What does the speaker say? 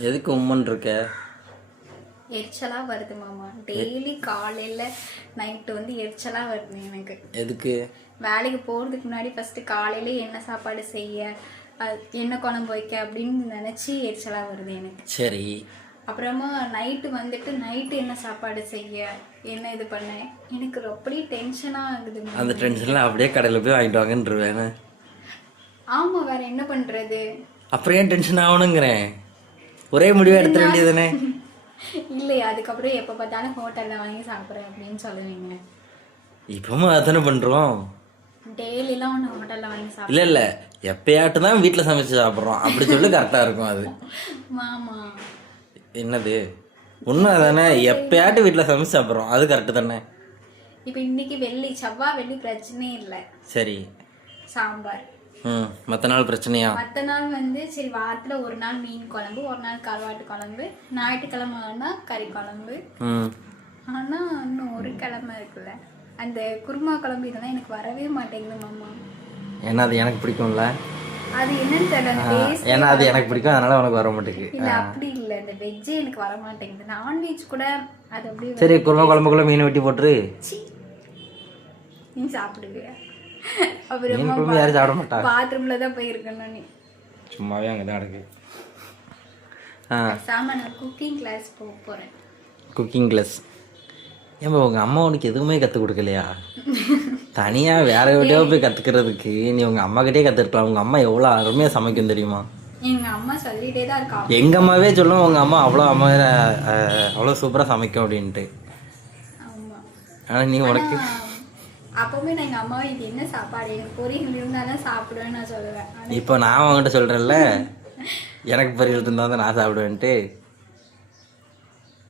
எதுக்கு உம்மன் இருக்க? எரிச்சலா வருது மாமா. டெய்லி காலையில நைட்டு வந்து எரிச்சலா வருது எனக்கு. எதுக்கு? வேலைக்கு போறதுக்கு முன்னாடி ஃபர்ஸ்ட் காலையில என்ன சாப்பாடு செய்ய, என்ன குழம்பு வைக்க அப்படின்னு நினைச்சு எரிச்சலா வருது எனக்கு. சரி. அப்புறமா நைட்டு வந்துட்டு நைட்டு என்ன சாப்பாடு செய்ய, என்ன இது பண்ண, எனக்கு அப்படியே டென்ஷனா ஆகுது. அந்த டென்ஷன்ல அப்படியே கடையில் போய் வாங்கிட்டு வாங்கன்னு. ஆமா, வேற என்ன பண்றது? அப்புறம் ஏன் டென்ஷன் ஆகணுங்கிறேன். ஒரே முடிவு எடுத்துட வேண்டியதுதானே? இல்லையா, அதுக்கப்புறம் எப்ப பார்த்தாலும் ஹோட்டல்ல வாங்கி சாப்பிட்றேன் அப்படின்னு சொல்லுவீங்க. இப்பவும் அதானே பண்றோம். டெய்லிலாம் ஒன்று ஹோட்டல்ல வாங்கி சாப்பிட இல்ல இல்ல, எப்பயாட்டு தான் வீட்டில் சமைச்சு சாப்பிட்றோம் அப்படி சொல்லி கரெக்டாக இருக்கும் அது. மாமா என்னது உண்மை தானே? எப்பயாட்டு வீட்டில் சமைச்சு சாப்பிட்றோம் அது கரெக்டு தானே? இப்போ இன்னைக்கு செவ்வாய் வெள்ளி பிரச்சனையே இல்லை. சரி. சாம்பார். மற்ற நாள் பிரச்சனையா? மற்ற நாள் வந்து சரி, வாரத்தில் ஒரு நாள் மீன் குழம்பு, ஒரு நாள் கருவாட்டு குழம்பு, ஞாயிற்றுக்கிழமை ஆனால் கறி குழம்பு. ஆனால் இன்னும் ஒரு கிழமை இருக்குல்ல, அந்த குருமா குழம்பு இதெல்லாம் எனக்கு வரவே மாட்டேங்குது மாமா. ஏன்னா அது எனக்கு பிடிக்கும்ல. அது என்னன்னு தெரியல. ஏன்னா அது எனக்கு பிடிக்கும், அதனால உனக்கு வர மாட்டேங்குது. இல்லை அப்படி இல்லை, இந்த வெஜ்ஜே எனக்கு வர மாட்டேங்குது. நான்வெஜ் கூட அது அப்படியே. சரி, குருமா குழம்புக்குள்ள மீன் வெட்டி போட்டுரு. நீ சாப்பிடுவியா? அப்புறமா யாரும் சாப்பிட மாட்டா. பாத்ரூம்ல தான் போயிருக்கணும். நீ சும்மாவே அங்கதான் நடக்கு. நான் குக்கிங் கிளாஸ் போறேன். Cooking class? ஏன்பா உங்க அம்மா உனக்கு எதுவுமே கற்றுக் கொடுக்கலையா? தனியா வேற வீடியோ போய் கத்துக்கிறதுக்கு நீ உங்க அம்மா கிட்டே கத்துக்கலாம். உங்க அம்மா எவ்வளோ அருமையா சமைக்கும் தெரியுமா? எங்க அம்மா சொல்லிட்டே தான் இருக்கா. எங்க அம்மாவே சொல்லுவோம் உங்க அம்மா அவ்வளோ சூப்பரா சமைக்கும் அப்படின்ட்டு. ஆனா நீ உனக்கு அப்பவுமே நான் எங்க அம்மாவை இது என்ன சாப்பாடு, எனக்கு பொரியல் இருந்தாலும் சாப்பிடுவேன்னு நான் சொல்லுவேன். இப்போ நான் அவங்ககிட்ட சொல்றேன்ல எனக்கு பொரியல் இருந்தால் தான் நான் சாப்பிடுவேன்ட்டு.